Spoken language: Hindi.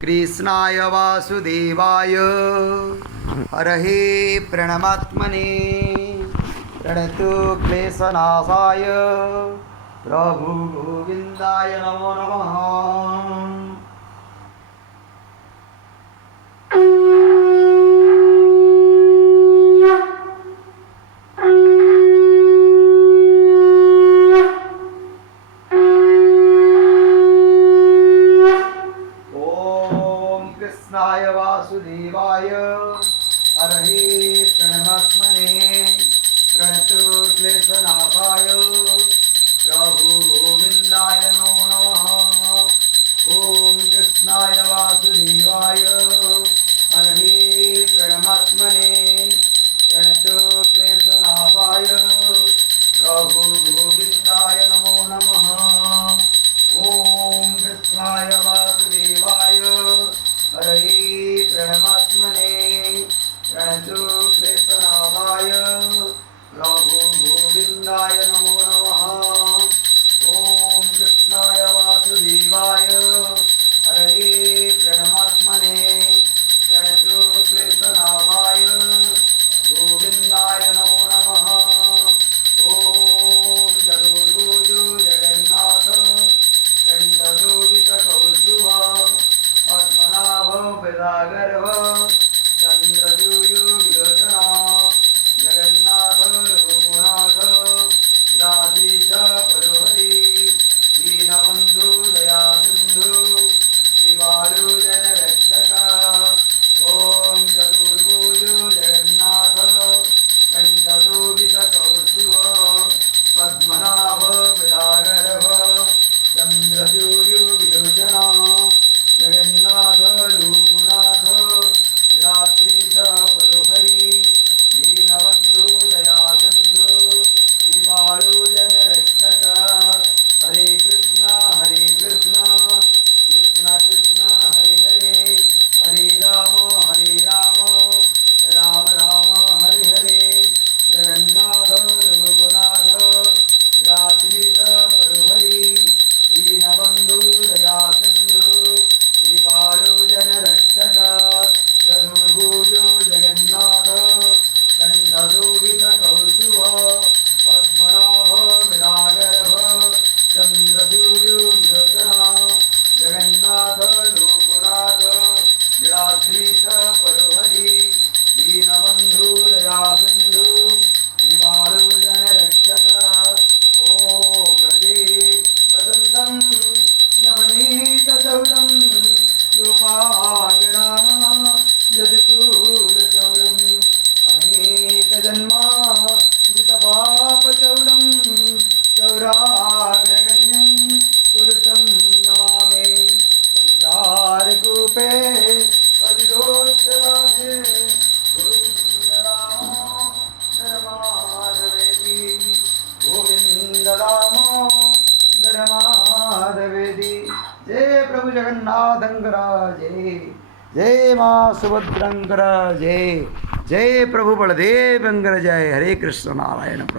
कृष्णाय वासुदेवाय हरहे प्रणमात्मने प्रणतो क्लेशनाशाय प्रभु गोविंदाय नमो नमः। कृष्णाय वासुदेवाय हरहे प्रणमात्मने प्रणतो क्लेशनाशाय प्रभु गोविंदाय नमो नमः। ओम कृष्णाय वासुदेवाय हरहे प्रणमात्मने प्रणतो क्लेशनाशाय प्रभु गोविंदाय नमो नमः। ओम कृष्णाय वासुदेवाय हरहे प्रणमात्मने प्रणतो क्लेशनाशाय प्रभु गोविंदाय नमो नमः। ओम कृष्णाय वासुदेवाय हरहे प्रणमात्मने प्रणतो क्लेशनाशाय गोविंदाय नमो नमः। ओम चतुर्भुज जगन्नाथ कंठशोभितकौस्तुभ पद्मनाभ विरागर्भ चंद्रसूर्यविलोचन जगन्नाथ लोकनाथ रात्रीश परोहरि दीनबंधु दया सिंधु श्रीबालु जनरक्षक। ओम चतुर्भुज जगन्नाथ कंठशोभितकौस्तुभ पद्मनाभ विरागर्भ चंद्रसूर्यविलोचन जगन्नाथ लोकनाथ रात्रीश परोहरि दीनबंधु दया सिंधु कृपालु जनरक्षक। हरे कृष्ण कृष्ण कृष्ण हरे हरे हरे राम राम राम हरे हरे। जगन्नाथ लोकनाथ रात्रीश परोहरि दीनबंधु दया सिंधु कृपालु जनरक्षक। चतुर्भुज जगन्नाथ कंठशोभितकौस्तुभ पद्मनाभ विरागर्भ चंद्रसूर्यविलोचन जगन्नाथ लोकनाथ रात्रीश परोहरि दीनबंधु दया सिंधु कृपालु जनरक्षक। ओम गजे वसंतं नवनीतचौरं योपांगना यदुकूलचौरम् अनेकजन्मार्जितपापचौरं चौराग्रगण्यं पुरुषं नमामि। संसारकूपे परिदोषवासे गोविन्द राम नरमाधवेति गोविन्द राम नरमाधवेति। जय प्रभु जगन्नाथंकरा जय, जय माँ सुभद्रंकर जय, जय प्रभु बलदेव जय। हरे कृष्ण नारायण प्रभु।